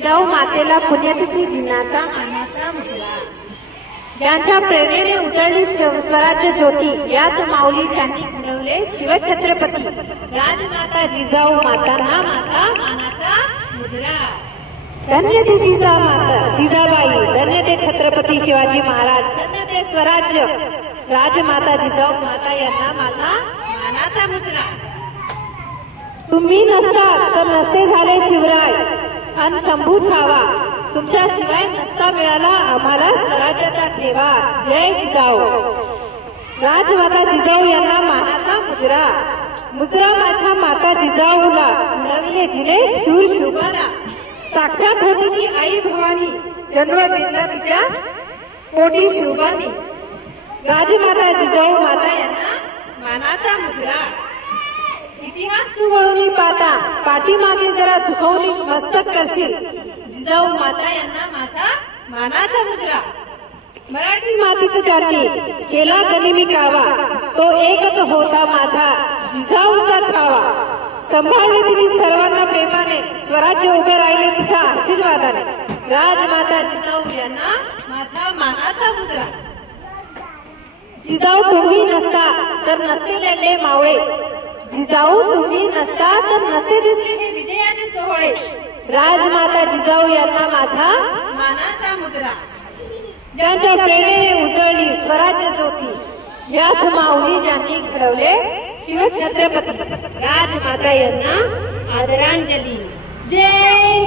जिजाऊ मातेला पुण्यतिथी दिनाचा मानाचा मुजरा। ज्यांच्या प्रेरणेने उजळली स्वराज्य ज्योती, याच माऊली ज्यांनी घडवले शिवछत्रपती। राजमाता जिजाऊ मातांना माझा मानाचा मुजरा। धन्य ते जिजाबाई, धन्य ते छत्रपती शिवाजी महाराज, धन्य ते स्वराज्य। राजमाता जिजाऊ माता यांना माझा मानाचा मुजरा। तुम्ही नसता तर नसते झाले शिवराय अन शंभू छावा, तुमच्या शिवाय नसता मिळाला आम्हाला स्वराज्याचा ठेवा। जय जिजाऊ। राजमाता जिजाऊ यांना मानाचा मुजरा। मुजरा माझ्या माता जिजाऊला, घडविले जिने शूर शोभाला। साक्षात होती आई भवानी, जन्म घेतला तिच्या पोटी शोभानी। राजमाता जिजाऊ माता यांना मानाचा मुजरा। इतिहास तू वळून पाहता, पाठीमागे जरा झुकवली मस्तक करशील। जिजाऊ माता यांना माझा मानाचा मुजरा। मराठी मातीचा ज्यांनी केला गनिमी कावा, तो एकच होता माझा जिजाऊचा छावा। संभाळले तिने सर्वांना प्रेमाने, स्वराज्य उभे राहिले तिच्या आशीर्वादाने। राजमाता जिजाऊ यांना माझा मानाचा मुजरा। जिजाऊ तुम्ही नसता तर नसते लढले मावळे, जिजाऊ तुम्ही नसता तर नसते दिसले हे विजयाचे सोहळे। राजमाता जिजाऊ यांना माझा मानाचा मुजरा। ज्यांच्या प्रेरणेने उजळली स्वराज्य ज्योती, याच माऊली ज्यांनी घडवले शिवछत्रपती। राजमाता यांना आदरांजली। जय